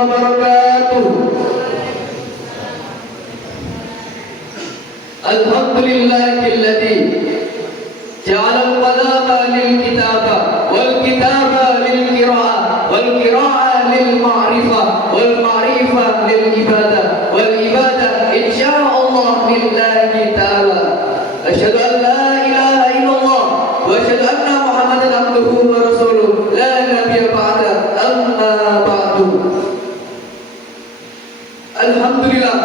wabarakatuh. Alhamdulillahilladzi ja'ala al-qalama lil-kitaba wal-kitaba lil-qira'ah wal-qira'ah lil-ma'rifah wal-ma'rifah lil-ibadah wal-ibadah insyaallah lillahi ta'ala. Asyhadu an la ilaha illallah wa asyhadu anna Muhammadan abduhu wa rasuluh la nabiyya ba'da. Amma ba'du. Alhamdulillah,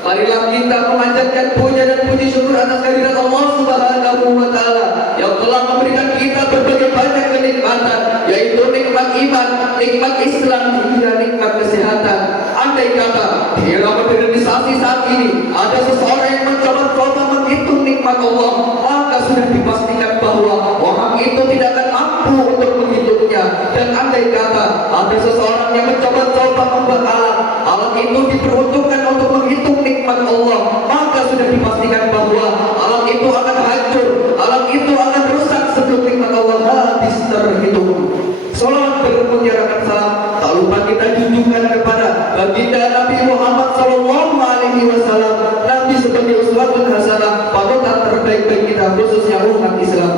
marilah kita memanjatkan puja dan puji syukur atas kehadirat Allah Subhanahu wa taala yang telah memberikan kita berbagai banyak kenikmatan, yaitu nikmat iman, nikmat Islam, hingga nikmat kesehatan. Andai kata di era modernisasi saat ini ada seseorang yang mencoba-coba menghitung nikmat Allah, maka sudah dipastikan bahwa orang itu tidak akan mampu untuk menghitungnya. Dan andai kata ada seseorang yang mencoba-coba membuat alat itu diperuntukkan untuk menghitung nikmat Allah, maka sudah dipastikan bahwa alat itu akan hancur, alat itu akan rusak sebelum nikmat Allah habis terhitung. Salawat bermuliakan salam tak lupa kita junjungkan kepada baginda Nabi Muhammad sallallahu alaihi wasallam, Nabi sebagai uswatun hasanah, panutan terbaik bagi kita khususnya umat Islam.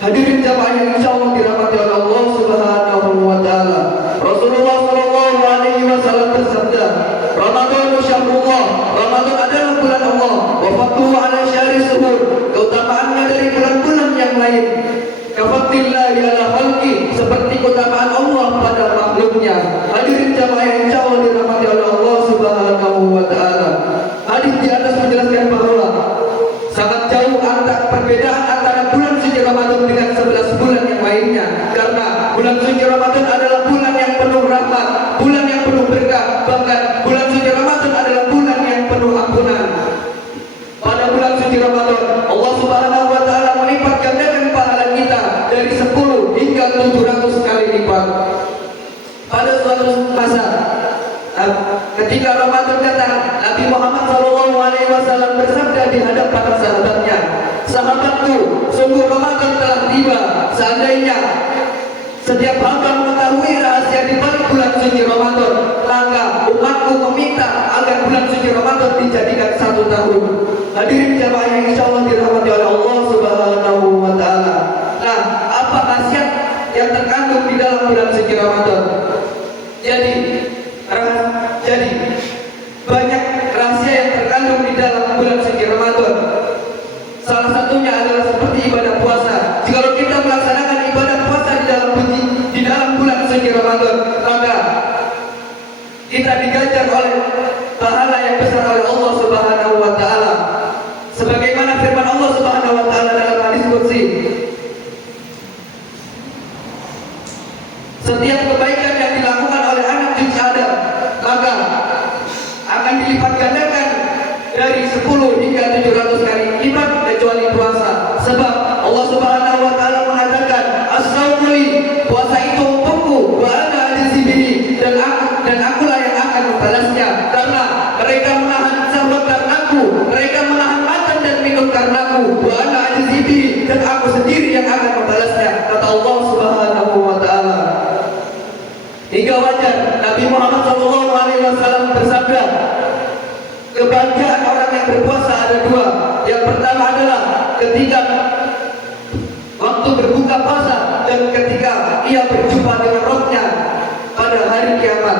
Hadirin jamaah yang insyaallah dirahmati oleh Allah Subhanahu wa taala. Rasulullah sallallahu alaihi wasallam bersabda, Ramadan syahrullah, Ramadan adalah bulan Allah, wa fadluhu ala syahri suhur, keutamaannya dari bulan-bulan yang lain. Kafatillahi ala khalqi, seperti keutamaan Allah pada makhluknya. Hadirin jamaah yang insyaallah dirahmati oleh Allah Subhanahu wa taala. Hadis di atas menjelaskan bahwa sangat jauh perbedaan antara bulan suci Ramadan dengan 11 bulan yang lainnya, karena bulan suci Ramadan adalah bulan yang penuh rahmat, bulan yang penuh berkah, bahkan bulan suci Ramadan adalah bulan yang penuh ampunan. Pada bulan suci Ramadan Allah Subhanahu wa taala melipat gandakan pahala kita dari 10 hingga 700 kali lipat. Pada suatu masa ketika Ramadan datang, Nabi Muhammad SAW bersabda di hadapan sahabatnya, "Sahabatku, sungguh Ramadan telah tiba. Seandainya setiap hamba mengetahui rahasia di balik bulan suci Ramadan, maka umatku meminta agar bulan suci Ramadan dijadikan 1 tahun." Hadirin jamaah yang insyaallah dirahmati oleh Allah Subhanahu wa taala. Nah, apa khasiat yang terkandung di dalam bulan suci Ramadan? Jadi banyak rahasia yang terkandung di dalam bulan suci Ramadan. Salah satunya adalah seperti ibadah puasa. Jika kita melaksanakan ibadah puasa di dalam bulan suci Ramadan, maka kita diganjar oleh pahala yang besar oleh Allah Subhanahu wa taala. Sebagaimana firman Allah Subhanahu wa taala dalam hadis qudsi, setiap kebaikan yang dilakukan oleh anak cucu Adam, maka akan dilipat gandakan dari 10 hingga 700 kali lipat kecuali puasa. Sebab Allah Subhanahu wa taala mengatakan, "As-saumu li", puasa itu untukku, wa ana ajzi bihi, dan akulah yang akan membalasnya, karena mereka menahan syahwat karenaku, mereka menahan makan dan minum karenaku, wa ana ajzi bihi, dan aku sendiri yang akan membalasnya, kata Allah Subhanahu wa taala. Hingga wajar Nabi Muhammad SAW bersabda, kebahagiaan orang yang berpuasa ada 2. Yang pertama adalah ketika waktu berbuka puasa dan ketika ia berjumpa dengan Rabb-Nya pada hari kiamat.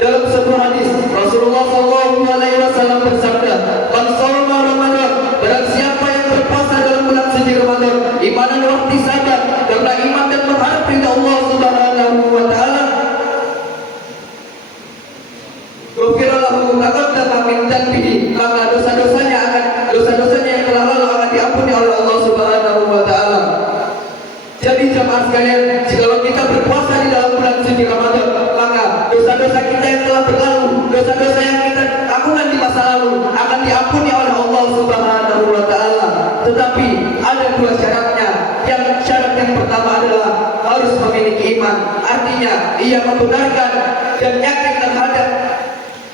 Dalam sebuah hadis Rasulullah SAW bersabda, "Man shoma Ramadan", barang siapa yang berpuasa dalam bulan suci Ramadan, imanan wa ihtisaban, karena iman dan berharap ridha Allah Subhanahu wa taala, maka dosa-dosanya yang telah lalu akan diampuni oleh Allah Subhanahu wa taala. Jadi jemaah sekalian, jika kita berpuasa di dalam bulan suci Ramadan, maka dosa-dosa kita yang telah berlalu, dosa-dosa yang kita lakukan di masa lalu akan diampuni oleh Allah Subhanahu wa taala. Tetapi ada 2 syaratnya. Syarat yang pertama adalah harus memiliki iman. Artinya ia membenarkan dan yakin terhadap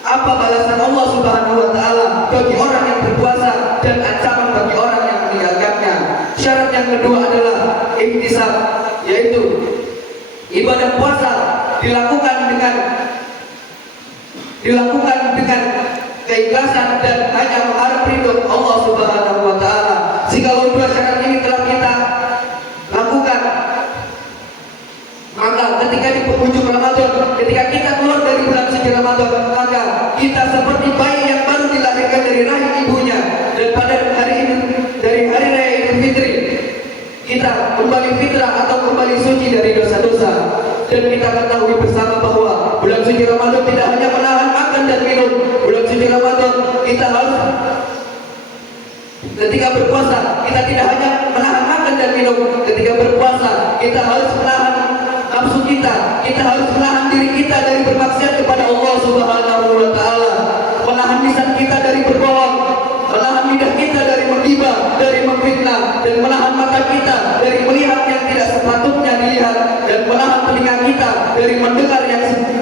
apa balasan Allah Subhanahu wa taala bagi orang yang berpuasa dan ancaman bagi orang yang meninggalkannya. Syarat yang kedua adalah ihtisab, yaitu ibadah puasa dilakukan dengan dilakukan dengan keikhlasan dan hanya mengharap ridho Allah Subhanahu wa taala. Jikalau dua syarat ini telah kita lakukan, maka ketika di penghujung Ramadan, ketika kita keluar dari bulan suci Ramadan, maka kita seperti bayi yang baru dilahirkan dari rahim ibunya. Dan pada hari ini, dari hari raya Idul Fitri, kita kembali fitrah atau kembali suci dari dosa-dosa. Dan kita ketahui bersama bahwa bulan suci Ramadan tidak hanya menahan makan dan minum. Bulan suci Ramadan kita harus, ketika berpuasa, kita tidak hanya menahan makan dan minum. Ketika berpuasa, kita harus menahan nafsu kita. Kita harus menahan diri kita dari bermaksiat kepada Allah Subhanahu wa taala. Menahan lisan kita dari berbohong, menahan lidah kita dari menggibah, dari memfitnah, dan menahan mata kita dari melihat yang tidak sepatutnya dilihat, dan menahan telinga kita dari mendengar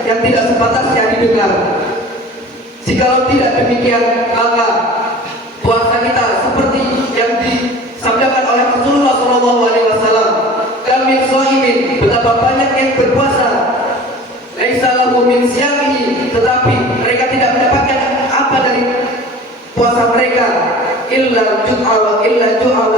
yang tidak sepatasnya didengar. Jikalau tidak demikian, maka puasa kita seperti yang disabdakan oleh Rasulullah SAW. Kami shaimin, betapa banyak yang berpuasa, laisa lahu min siyamihi, tetapi mereka tidak mendapatkan apa dari puasa mereka, illa ju'a